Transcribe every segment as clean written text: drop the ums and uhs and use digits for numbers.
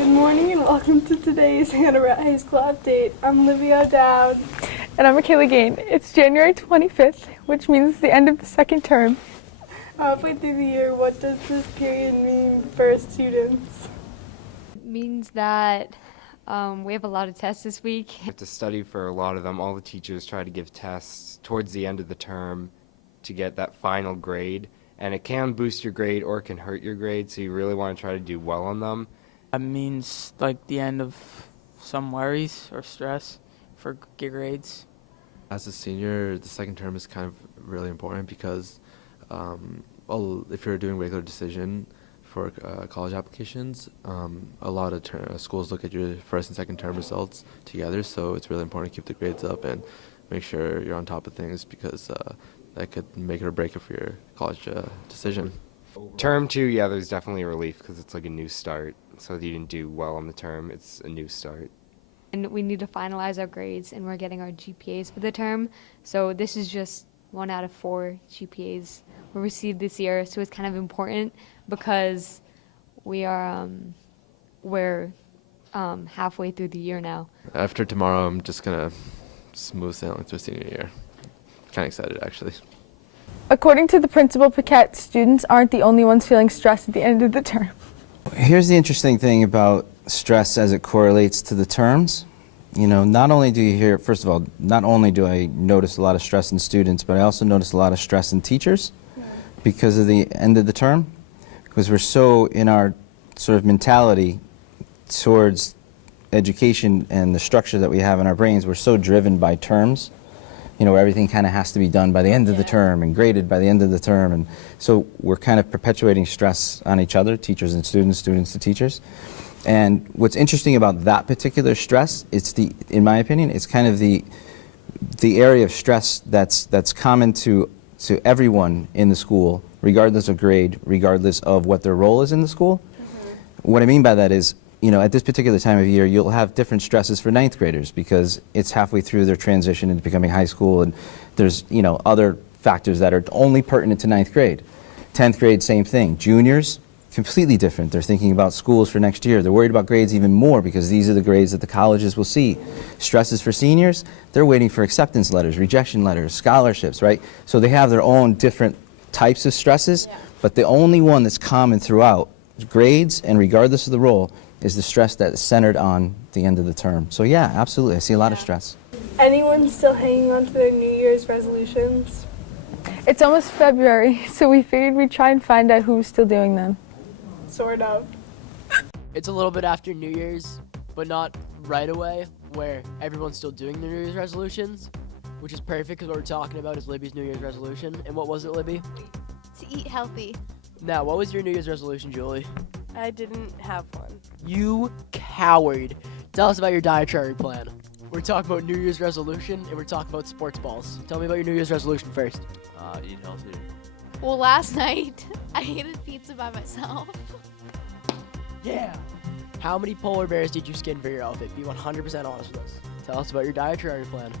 Good morning and welcome to today's Hanover High School update. I'm Livia O'Dowd. And I'm Michaela Gain. It's January 25th, which means the end of the second term. Halfway through the year, what does this period mean for students? It means that we have a lot of tests this week. You have to study for a lot of them. All the teachers try to give tests towards the end of the term to get that final grade. And it can boost your grade or it can hurt your grade, so you really want to try to do well on them. That means like the end of some worries or stress for grades. As a senior, the second term is kind of really important because if you're doing regular decision for college applications, a lot of schools look at your first and second term results together, so it's really important to keep the grades up and make sure you're on top of things because that could make it or break it for your college decision. Term 2, yeah, there's definitely a relief because it's like a new start. So if you didn't do well on the term, it's a new start. And we need to finalize our grades, and we're getting our GPAs for the term. So this is just 1 out of 4 GPAs we received this year. So it's kind of important because we're halfway through the year now. After tomorrow, I'm just gonna smooth sailing through senior year. Kind of excited, actually. According to the Principal Paquette, students aren't the only ones feeling stressed at the end of the term. Here's the interesting thing about stress as it correlates to the terms. You know, not only do you hear, first of all, not only do I notice a lot of stress in students, but I also notice a lot of stress in teachers because of the end of the term. Because we're so in our sort of mentality towards education and the structure that we have in our brains, we're so driven by terms. You know, where everything kind of has to be done by the end of the term and graded by the end of the term. And so we're kind of perpetuating stress on each other, teachers and students, students to teachers. And what's interesting about that particular stress, in my opinion, it's kind of the area of stress that's common to everyone in the school, regardless of grade, regardless of what their role is in the school. What I mean by that is, you know, at this particular time of year, you'll have different stresses for 9th graders because it's halfway through their transition into becoming high school, and there's, you know, other factors that are only pertinent to 9th grade. 10th grade, same thing. Juniors, completely different. They're thinking about schools for next year. They're worried about grades even more because these are the grades that the colleges will see. Stresses for seniors, they're waiting for acceptance letters, rejection letters, scholarships, right? So they have their own different types of stresses, but the only one that's common throughout grades and regardless of the role is the stress that is centered on the end of the term. So yeah, absolutely, I see a lot of stress. Anyone still hanging on to their New Year's resolutions? It's almost February, so we figured we'd try and find out who's still doing them. Sort of. It's a little bit after New Year's, but not right away, where everyone's still doing their New Year's resolutions, which is perfect because what we're talking about is Libby's New Year's resolution. And what was it, Libby? To eat healthy. Now, what was your New Year's resolution, Julie? I didn't have one. You coward. Tell us about your dietary plan. We're talking about New Year's resolution, and we're talking about sports balls. Tell me about your New Year's resolution first. Eat healthy. Well, last night I ate a pizza by myself. Yeah. How many polar bears did you skin for your outfit? Be 100% honest with us. Tell us about your dietary plan.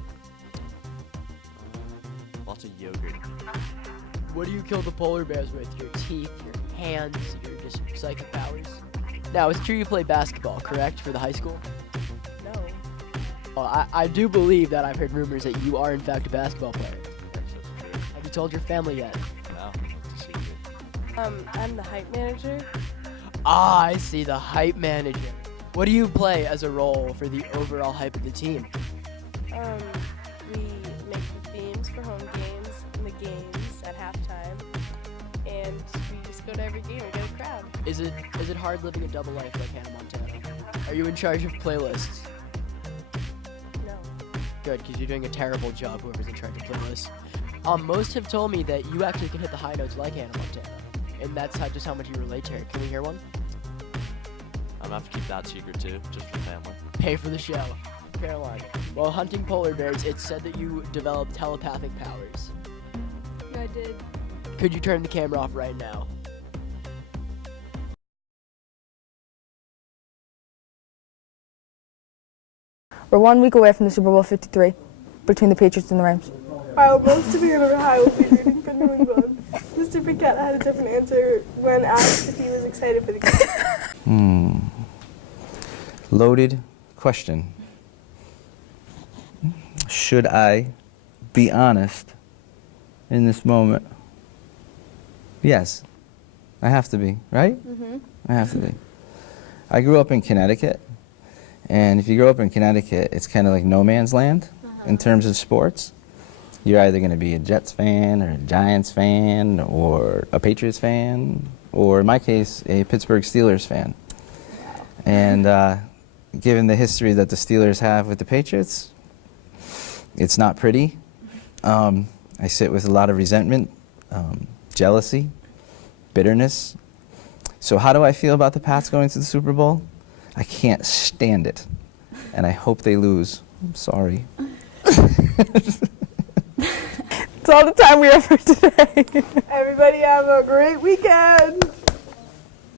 Lots of yogurt. What do you kill the polar bears with? Your teeth, your hands, your just psychic powers? Now, it's true you play basketball, correct, for the high school? No. Well, I do believe that I've heard rumors that you are, in fact, a basketball player. Have you told your family yet? No, it's a secret. I'm the hype manager. Ah, I see, the hype manager. What do you play as a role for the overall hype of the team? We make the themes for home games and the games at halftime, and we just go to every game and get a crowd. Is it hard living a double life like Hannah Montana? Are you in charge of playlists? No. Good, because you're doing a terrible job, whoever's in charge of playlists. Most have told me that you actually can hit the high notes like Hannah Montana, and that's just how much you relate to her. Can we hear one? I'm gonna have to keep that secret too, just for family. Pay for the show. Caroline, while hunting polar bears, it's said that you developed telepathic powers. I did. Could you turn the camera off right now? We're 1 week away from the Super Bowl XLIII between the Patriots and the Rams. While most of Hanover High will be rooting for New England, Mr. Paquette had a different answer when asked if he was excited for the game. Loaded question. Should I be honest in this moment? Yes, I have to be, right? I have to be. I grew up in Connecticut, and if you grow up in Connecticut, it's kind of like no man's land in terms of sports. You're either going to be a Jets fan or a Giants fan or a Patriots fan, or in my case, a Pittsburgh Steelers fan. And given the history that the Steelers have with the Patriots, it's not pretty. I sit with a lot of resentment, jealousy, bitterness. So how do I feel about the Pats going to the Super Bowl? I can't stand it, and I hope they lose. I'm sorry. That's all the time we have for today. Everybody have a great weekend.